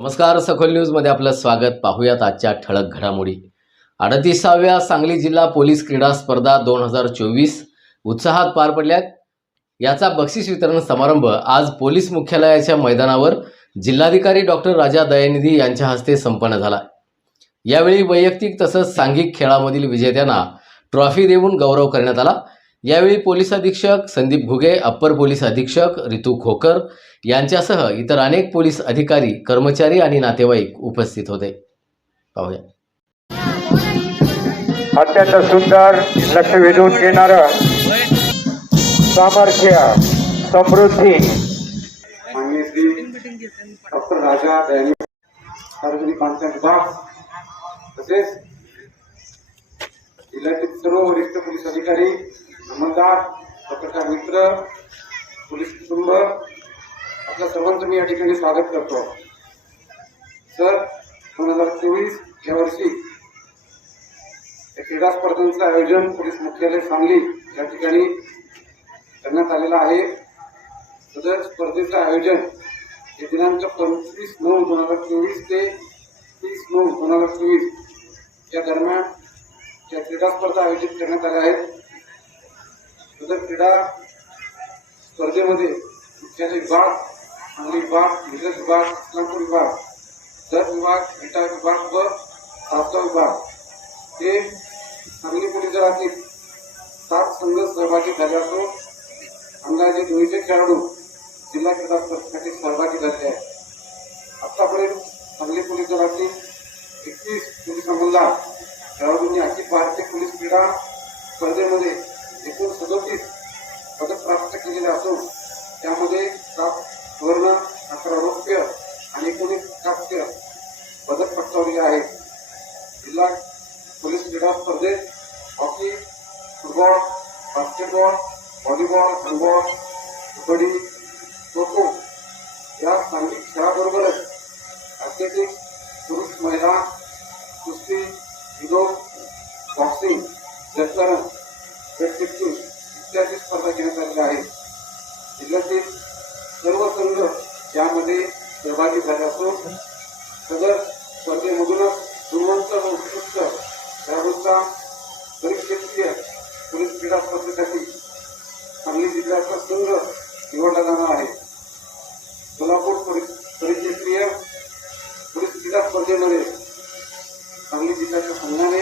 नमस्कार सखोल न्यूजमध्ये आपलं स्वागत. पाहूयात आजच्या ठळक घडामोडी. अडतीसाव्या सांगली जिल्हा पोलीस क्रीडा स्पर्धा दोन हजार चोवीस उत्साहात पार पडल्यात. याचा बक्षीस वितरण समारंभ आज पोलीस मुख्यालयाच्या मैदानावर जिल्हाधिकारी डॉक्टर राजा दयानिधी यांच्या हस्ते संपन्न झाला. यावेळी वैयक्तिक तसंच सांघिक खेळामधील विजेत्यांना ट्रॉफी देऊन गौरव करण्यात आला. यावेळी पोलीस अधीक्षक संदीप घुगे अप्पर पोलीस अधीक्षक रितू खोकर यांच्यासह इतर अनेक पोलीस अधिकारी कर्मचारी आणि नातेवाईक उपस्थित होते. पाहूया. अत्यंत सुंदर लक्ष वेधून घेणार सामर्थ्य समृद्धी. डॉक्टर राजा सार्वजनिक तसेच जिल्ह्यातील सर्व वरिष्ठ पोलीस अधिकारी अंमलदार पत्रकार मित्र पोलीस कुटुंब आपल्या सर्वांचं मी या ठिकाणी स्वागत करतो. सर दोन हजार चोवीस या वर्षी क्रीडा स्पर्धांचं आयोजन पोलीस मुख्यालय सांगली या ठिकाणी करण्यात आलेलं आहे. सदर स्पर्धेचं आयोजन हे दिनांक पंचवीस नऊ दोन हजार चोवीस ते तीस नऊ दोन हजार चोवीस या दरम्यान या क्रीडा स्पर्धा आयोजित करण्यात आल्या आहेत. सदर क्रीडा स्पर्धेमध्ये मुख्यालय विभाग सांगली विभाग मिरज विभाग इस्लामपूर विभाग दर विभाग विटा विभाग व सातवा विभाग हे सांगली पोलीस दलातील सात संघ सहभागी झाले असून अंदाजे दोनशे खेळाडू जिल्हा क्रीडा पदक आहेत जिल्हा पोलीस क्रीडा स्पर्धेत hockey football basketball volleyball football kabaddi kho kho या सांघिक खेळाबरोबरच ॲथलेटिक्स पुरुष महिला कुस्ती जुडो बॉक्सिंग जलतरण वेटलिफ्टिंग इत्यादी स्पर्धा घेण्यात आलेल्या आहेत. जिल्ह्यातील सर्व संघ यामध्ये सहभागी झाले असून सदर म्हणजे स्पर्धेमधूनच गुणवंत व उत्कृष्ट खेळाडूंचा परिक्षेत्रीय पोलीस क्रीडा स्पर्धेसाठी सांगली जिल्ह्याचा संघ निवडला जाणार आहे. सोलापूर परिक्षेत्रीय पोलीस क्रीडा स्पर्धेमध्ये सांगली जिल्ह्याच्या संघाने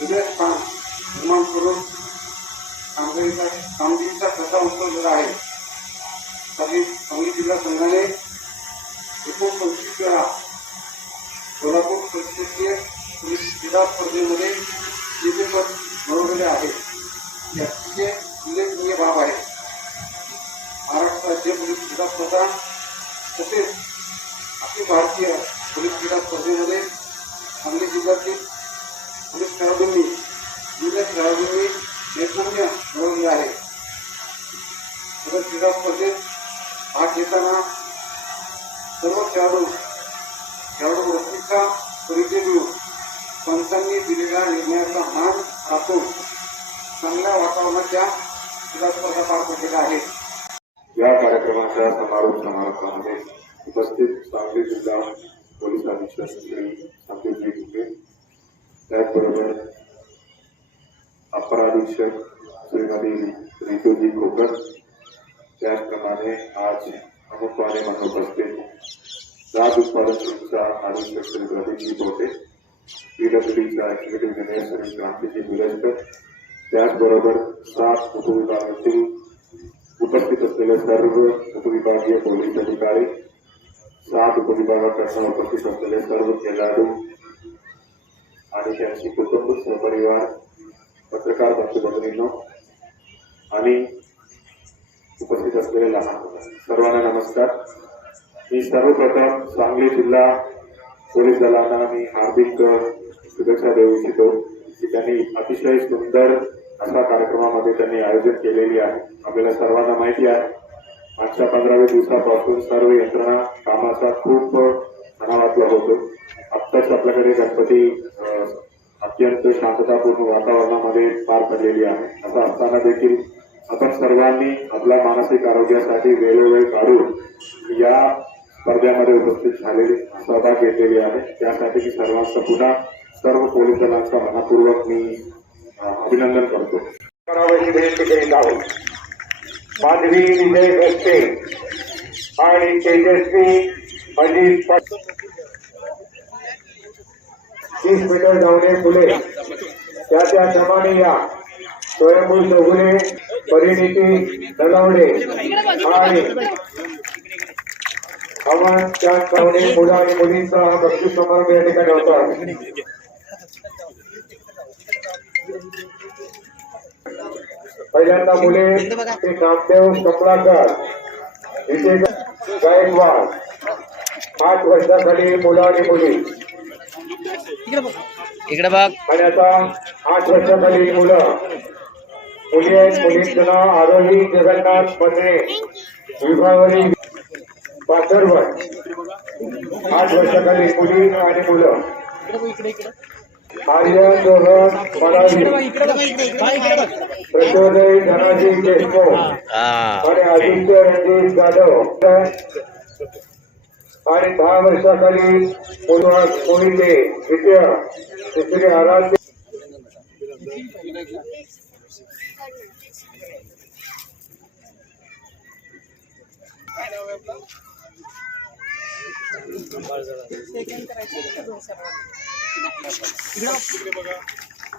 विजय स्थान निर्माण करून कामगिरीचा कामगिरीचा कसा उचललेला आहे? सांगली सांगली जिल्हा संघाने एकोणपंचवीस वेळा सोलापूर परिक्षेत्रीय पोलीस क्रीडा स्पर्धेमध्ये विजेतेपद मिळवलेले आहे ही अतिशय उल्लेखनीय बाब आहे महाराष्ट्र राज्य पोलीस क्रीडा स्पर्धा तसेच अखिल भारतीय पोलीस क्रीडा स्पर्धेमध्ये सांगली जिल्ह्यातील पोलीस खेळाडूंनी विविध खेळाडूंनी नैपुण्य मिळवले आहे. सदर क्रीडा स्पर्धेत भाग घेताना सर्व खेळाडू वृत्तीचा परिचय देऊन पंचांनी दिलेल्या निर्णयाचा मान राखून चांगल्या वातावरणाच्या स्पर्धा पार पडलेल्या या कार्यक्रमाच्या समारोप समारंभामध्ये उपस्थित सांगली जिल्हा पोलीस अधीक्षक श्री संदीपजी घुगे त्याचबरोबर अपर अधीक्षक श्रीमती रितूजी खोकर, त्याचप्रमाणे आज प्रमुखपणे म्हणून उपस्थित राज उत्पादन संस्था अधीक्षक श्री प्रदीपजी पोटे पीडब्ल्यूडीचा एक्झिक्युटिव्ह इंजिनियर श्री क्रांतीजी मिरजकर त्याचबरोबर सात उपविभागातील उपस्थित असलेले सर्व उपविभागीय पोलीस अधिकारी सात उपविभागाकडनं उपस्थित असलेले सर्व खेळाडू आणि त्यांची कुटुंब सहपरिवार पत्रकार बंधू भगिनींनो आणि उपस्थित असलेले लहान मुलं. सर्वांना नमस्कार. मी सर्वप्रथम सांगली जिल्हा पोलीस दलांना मी हार्दिक शुभेच्छा देऊ इच्छितो की त्यांनी अतिशय सुंदर अशा कार्यक्रमामध्ये त्यांनी आयोजन केलेली आहे. आपल्याला सर्वांना माहिती आहे मागच्या पंधराव्या दिवसापासून सर्व यंत्रणा कामाचा खूप अनावातला होतो. आत्ताच आपल्याकडे गणपती अत्यंत शांततापूर्ण वातावरणामध्ये पार पडलेली आहे. असं असताना देखील आपण सर्वांनी आपल्या मानसिक आरोग्यासाठी वेळोवेळ काढून या स्पर्धेमध्ये उपस्थित झालेले सहभाग घेतलेली आहे. त्यासाठी मी सर्वांचं पुन्हा सर्व पोलीस दलांचा मनापूर्वक मी अभिनंदन करतो. करावयाची विनंती करीत आहोत माधवी विजय रस्ते आणि तेजस्वी अजित पाटील तीस मीटर धावणे फुले. त्या त्या क्रमाने या. स्वयंभू चौगुले परिणिती नलवडे आणि अमन त्या धावणे मुलं आणि मुलींचा हा बक्षीस समारंभ या ठिकाणी होता. पहिल्यांदा मुले श्री नामदेव कमलाकर विजय गायकवाड आठ वर्षाखाली मुलं. आणि मुली इकडे बघ. आणि आता आठ वर्षाखाली मुलं. मुली आहेत मुलींचं नाव आरोही जगन्नाथ मंत्रे विभावरी सर्व आठ वर्षाखाली मुली आणि मुलं. आर्यन रोहन मलावी प्रचोदय धनाजी देशमुख आणि आदित्य रणजित जाधव. आणि दहा वर्षाखाली मुलगा द्वितीय. तिसरे आराध्य.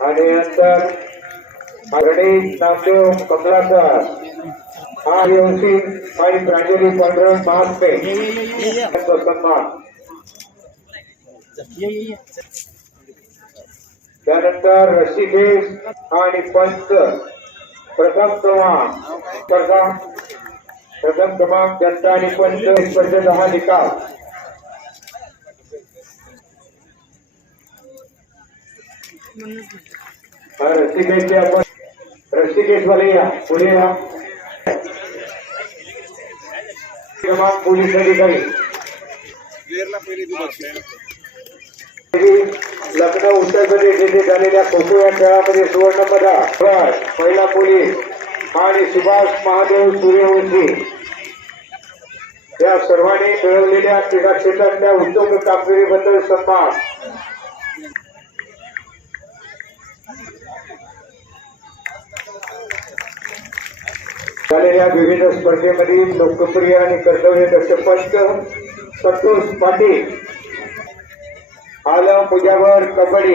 आणि नंतर गणेश नामदेव कमलाकर हा योशी आणि प्रांजली पांढरं महात्मे यांचा सन्मान. त्यानंतर ऋषिकेश आणि पंच प्रथम क्रमांक स्पर्धा प्रथम क्रमांक जनता आणि पंच स्पर्धेचा हा निकाल. हा आपण ऋषिकेशवाले या पुढे या. क्रमांक पोलीस अधिकारी. लखनौ उत्तर प्रदेश येथे झालेल्या खो खो या खेळामध्ये सुवर्ण पदक पहिला पोलीस आणि सुभाष महादेव सूर्यवंशी. या सर्वांनी मिळवलेल्या क्रीडा क्षेत्रातल्या उद्योग कामगिरीबद्दल सन्मान. झालेल्या विविध स्पर्धेमधील लोकप्रिय आणि कर्तव्य दक्ष पंच संतोष पाटील आलम पूजावर कबड्डी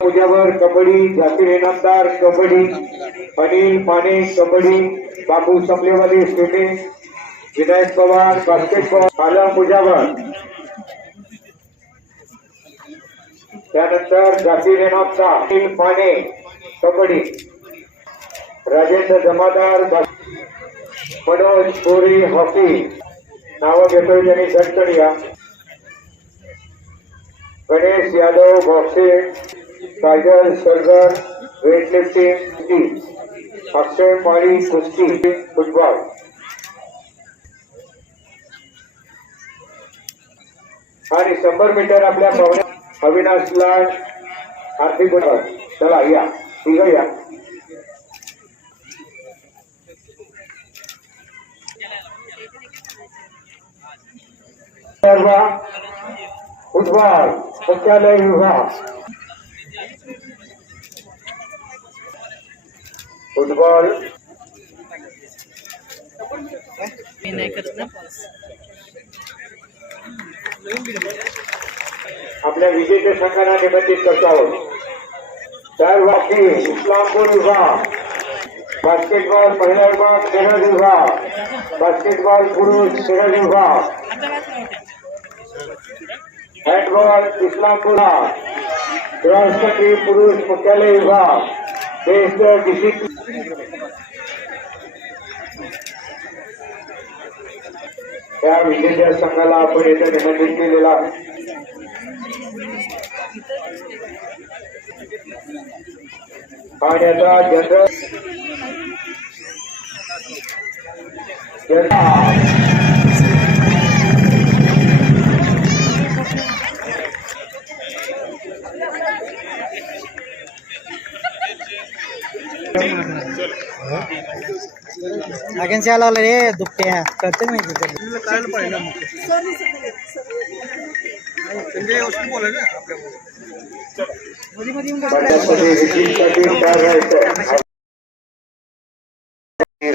पूजावर कबड्डी झाकीर इनामदार कबड्डी अनिल माने कबड्डी बाबू संपलेवाले स्विमिंग विनायक पवार बास्केटबॉल आलम पूजावर त्यानंतर झाकीर इनामदार अनिल माने कबड्डी. राजेंद्र जमादार मनोज कोरी हॉकी. नावं घेतोय त्यांनी झटकन गणेश यादव बॉक्सिंग काजल सरगर वेटलिफ्टिंग अक्षय माळी कुस्ती फुटबॉल. आणि शंभर मीटर आपल्या पाहुण्या अविनाश लाड आर्थिक गुण चला या. तिघ या सर्व फुटबॉल मुख्यालय विभाग फुटबॉल मी नाही करत ना आपल्या विजेते संघांना निबंधित करतो आहोत चार वाकी इस्लामपूर विभाग. बास्केटबॉल महिला विभाग खेळ विभाग. बास्केटबॉल पुरुष खेळ विभाग. हॅटबॉल इस्लामपूर राष्ट्रपती पुरुष मुख्यालय विभाग. बेस्ट डिसिप्लिन त्या विजेत्या संघाला आपण येथे निमंत्रित केलेला आहे आणि आता जनरल जनता वॅकन्सी आला रे दुपट्या कळतं माहिती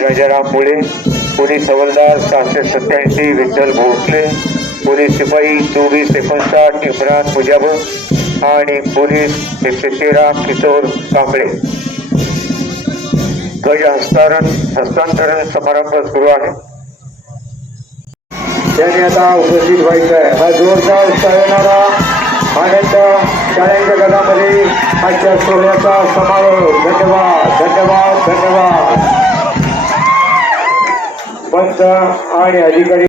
राजाराम मुळे पोलीस हवालदार सहाशे सत्याऐंशी विठ्ठल भोसले पोलीस शिपाई चोवीस एकोणसाठ इम्रान मुजाब आणि पोलीस एकशे तेरा किशोर कांबळे. ध्वज हस्तारण हस्तांतरण समारंभ सुरू आहे. त्याने आता उपस्थित व्हायचं आहे हा जोरदार उत्साह येणारा आनंद शाळेच्या गटामध्ये आजच्या सोहळ्याचा समारोह धन्यवाद धन्यवाद धन्यवाद. पंच आणि अधिकारी